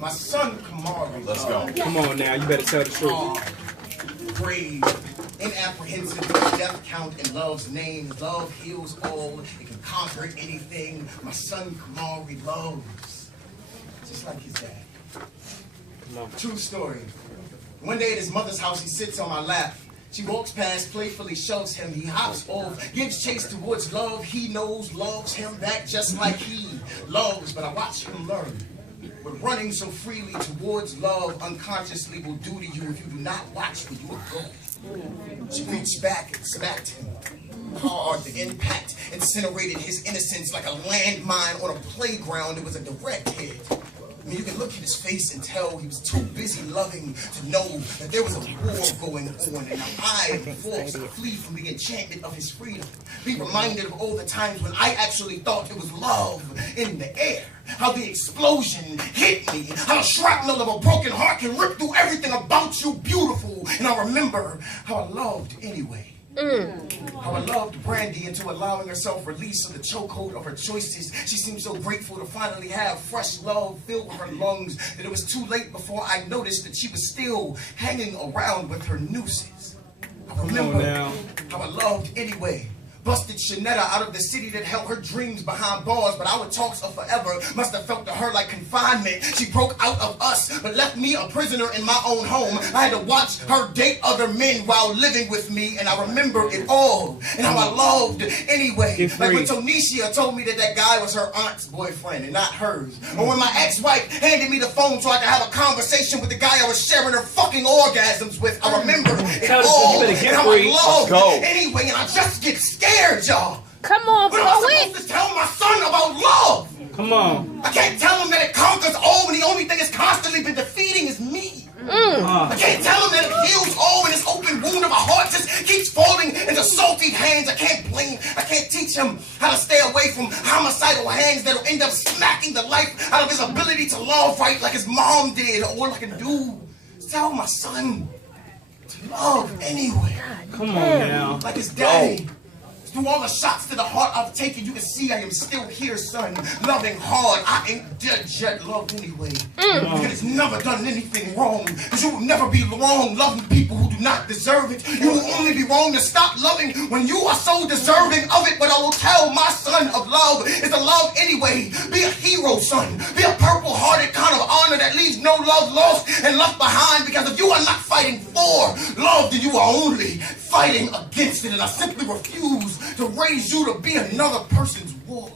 My son Kamari. Let's go. Come on now, you better tell the truth. Brave, inapprehensive, death count in love's name. Love heals all. It can conquer anything. My son Kamari loves. Just like his dad. True story. One day at his mother's house, he sits on my lap. She walks past, playfully shoves him. He hops off, gives chase towards love. He knows, loves him back just like he loves. But I watch him learn. But running so freely towards love unconsciously will do to you if you do not watch where you are going. She reached back and smacked him hard. The impact incinerated his innocence like a landmine on a playground. It was a direct hit. I mean, you can look at his face and tell he was too busy loving to know that there was a war going on, and now I am forced to flee from the enchantment of his freedom. Be reminded of all the times when I actually thought it was love in the air. How the explosion hit me. How the shrapnel of a broken heart can rip through everything about you beautiful. And I remember how I loved anyway. How I loved Brandy into allowing herself release of the chokehold of her choices. She seemed so grateful to finally have fresh love filled with her lungs that it was too late before I noticed that she was still hanging around with her nooses. I remember how I loved anyway. Busted Shanetta out of the city that held her dreams behind bars, but our talks of forever must have felt to her like confinement. She broke out of us, but left me a prisoner in my own home. I had to watch her date other men while living with me, and I remember it all, and how I loved anyway. Like when Tonisha told me that guy was her aunt's boyfriend and not hers. Or when my ex-wife handed me the phone so I could have a conversation with the guy I was sharing her fucking orgasms with. I remember it all, and how I loved anyway, and I just get scared. Y'all. Come on, what am I supposed to tell my son about love? Come on. I can't tell him that it conquers all when the only thing it's constantly been defeating is me. I can't tell him that it heals all when this open wound of a heart just keeps falling into salty hands. I can't teach him how to stay away from homicidal hands that'll end up smacking the life out of his ability to love right like his mom did. All I can do is tell my son to love anyway. Come on now. Like his daddy. Through all the shots to the heart I've taken, you can see I am still here, son. Loving hard. I ain't dead yet, loved anyway. Because it's never done anything wrong. Because you will never be wrong loving people who do not deserve it. You will only be wrong to stop loving when you are so deserving of it. But I will tell my son of love is to love anyway. Be a hero, son. Be a purple-hearted kind of honor that leaves no love lost and left behind. Because if you are not fighting for love, then you are only fighting against it. And I simply refuse to raise you to be another person's war.